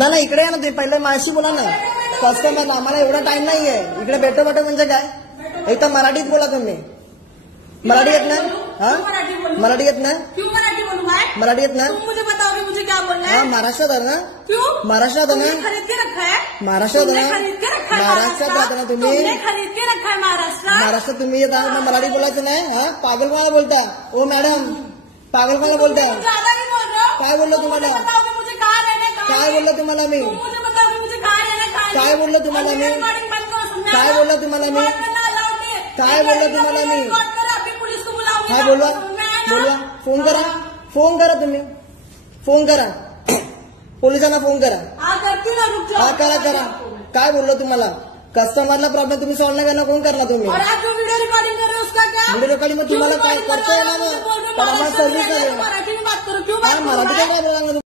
ना इकडे या ना तुम्ही पहिले माझ्याशी बोला ना कस्टमर आम्हाला एवढा टाइम नाहीये इकडे भेटो म्हणजे काय एक तर मराठीत बोला तुम्ही मराठी येत ना हाँ मराठी येत ना क्यों मराठी बोलूं मैं मराठी येत ना तुम मुझे बताओगे मुझे क्या बोलना है हाँ महाराष्ट्रात है ना क्यों महाराष्ट्रात है ना खरीद के रखा है महाराष्ट्रात है ना खरीद के रखा है महाराष्ट्रात राहता ना तुम्ही तुमने खरीद के रखा है महाराष्ट्रात तुम्ही येता मग मराठी बोलायचं नाही हा पागल कोणाला बोलता ओ मॅडम पागल कोणाला बोलता ज्यादा नहीं बोल रहे हो काय बोललो तुम्हाला बताओगे मुझे कहाँ रहना है काय बोललो तुम्हाला मी मुझे बताओगे मुझे कहाँ रहना है काय बोललो तुम्हाला मी काय बोललो तुम्हाला मी काय बोललो तुम्हाला मी पुलिस को बुलाओ हाँ बोलवा बोलवा फोन करा तुम्ही फोन करा पोलिसांना फोन करा करती ना रुक जाओ करा काय बोललो तुम्हाला कस्टमरला प्रॉब्लेम तुम्ही सॉल्व नाही करणार कोण करणार तुम्ही और आप जो वीडियो रिकॉर्डिंग कर रहे हो उसका क्या व्हिडिओ रिकॉर्डिंग मग तुम्हाला काय करता येणार मग सर्व्हिस मराठी में बात करो क्यों मराठी काय बोलणार